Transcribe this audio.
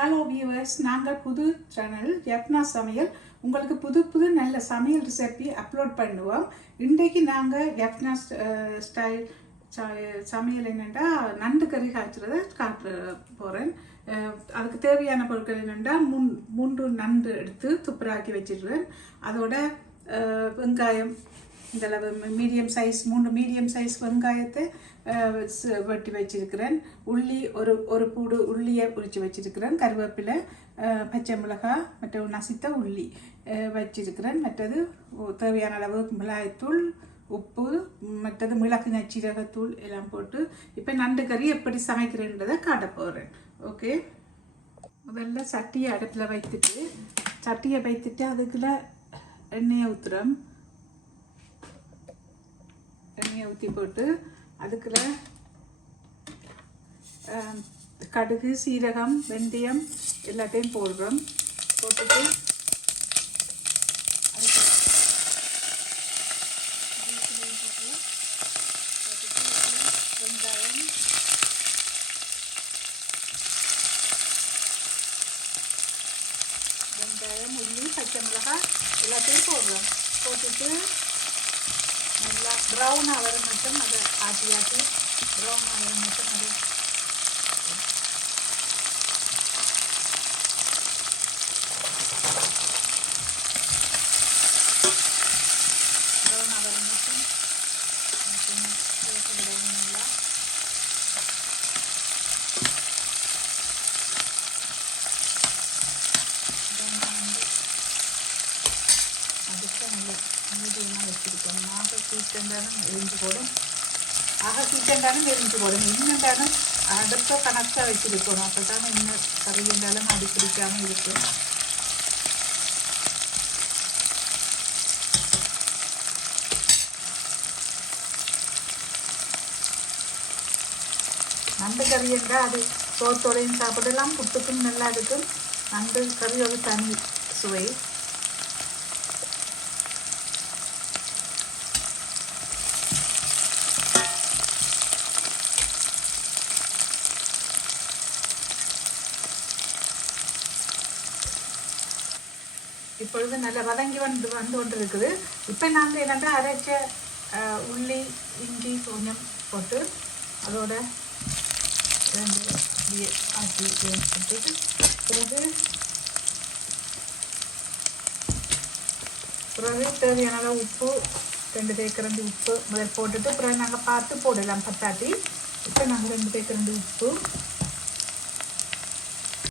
Hello viewers, நாங்கள் புது channel யப்னா சமையல் உங்களுக்கு புது நல்ல சமையல் ரெசிபி அப்லோட் பண்ணுவோம். இன்றைக்கு நாங்கள் யப்னா ஸ்டைல் சமையல் என்னென்னா நண்டு கறி காய்ச்சறதை காட்ட போகிறேன். அதுக்கு தேவையான பொருட்கள் என்னென்னா மூன்று நண்டு எடுத்து துப்புராக்கி வச்சிடுறேன். அதோட வெங்காயம் இந்த அளவு மீடியம் சைஸ் 3 மீடியம் சைஸ் வெங்காயத்தை வெட்டி வச்சிருக்கிறேன். உள்ளி ஒரு பூடு உள்ளியை உரித்து வச்சிருக்கிறேன். கருவேப்பிலை, பச்சை மிளகாய் மற்ற நசித்த உள்ளி வச்சிருக்கிறேன். மற்றது தேவையான அளவு மிளகாய்த்தூள், உப்பு, மற்றது மிளகு நச்சீரகத்தூள் எல்லாம் போட்டு இப்போ நண்டு கறி எப்படி சமைக்கிறேன்றதை காட்ட போகிறேன். ஓகே, முதல்ல சட்டியை அடுப்பில் வைத்துட்டு அதுக்குள்ள எண்ணெயை ஊற்றுறோம். எண்ணெயை ஊற்றி போட்டு அதுக்குள்ள கடுகு, சீரகம், வெந்தயம் எல்லாத்தையும் போடுறோம். போட்டுட்டு வெங்காயம், உள்ளி, பச்சை மிளகாய் எல்லாத்தையும் போடுறோம். போட்டுட்டு நல்லா ப்ரௌனாக வர மட்டும் அதை ஆட்டி ப்ரௌனாக வர மட்டும் அதை ப்ரௌனாக வர மட்டும் போட்டுவிடவும் நல்லா. அதுக்கு நல்லா மீடியமாக வச்சுருக்கோம். சீக்கிரம் எரிஞ்சு போடும். சீக்கிரம் எரிஞ்சு போடும். இன்னும் அடுத்த கணக்காக வச்சுருக்கணும். அப்போ தான் இன்னும் கறி இருந்தாலும் அடி பிடிக்காமல் இருக்கும். நண்டு கறி என்றால் அது சோத்தோடையும் சாப்பிடலாம், புட்டுக்கும் நல்லா இருக்கும். நண்டு கறி ஒரு தனி சுவை. இப்பொழுது நல்லா வதங்கி வந்து கொண்டு இருக்குது. இப்போ நாங்கள் என்னென்னா அரைச்ச உள்ளி, இஞ்சி கொஞ்சம் போட்டு அதோட ஆட்டி போட்டு பிறகு தேவையான அளவு உப்பு 2 தேக்கரண்டி உப்பு முதல் போட்டுட்டு பிறகு நாங்கள் பார்த்து போடலாம் பத்தாட்டி. இப்போ நாங்கள் 2 தேக்கரண்டி உப்பு